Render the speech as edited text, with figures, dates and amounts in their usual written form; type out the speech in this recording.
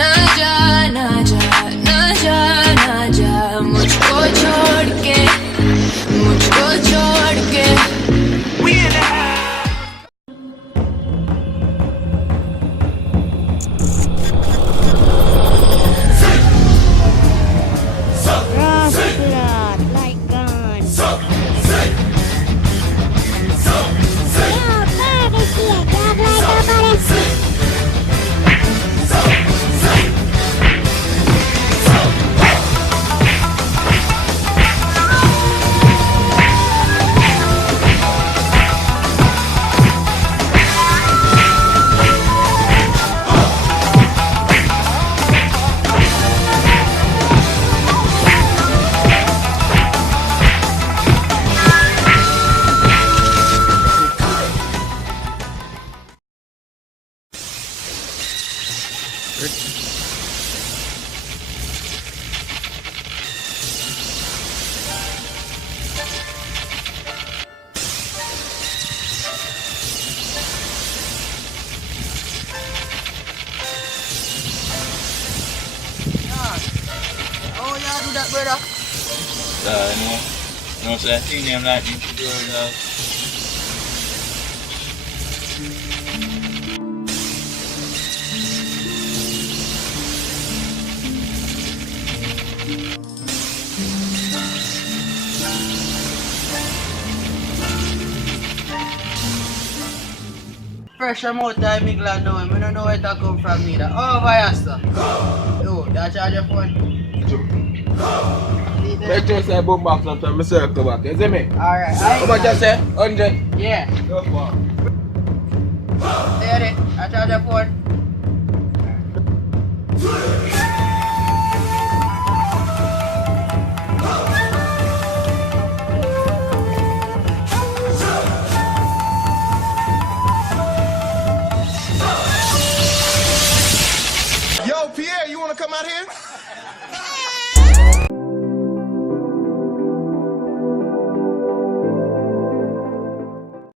ना जा ना जा ना जा ना जा मुझको छोड़ के Blood like gun. Oh, y'all do that, brother. No such thing them like me to do it. Fresh amount time, me glad now. I don't know where that come from neither. Oh, Vyasta. Yo, that charge your phone? Let's just say boom box up to my circle back, you see me? Alright, How much you say? 100? Yeah. Go for it. There it. I charge your phone.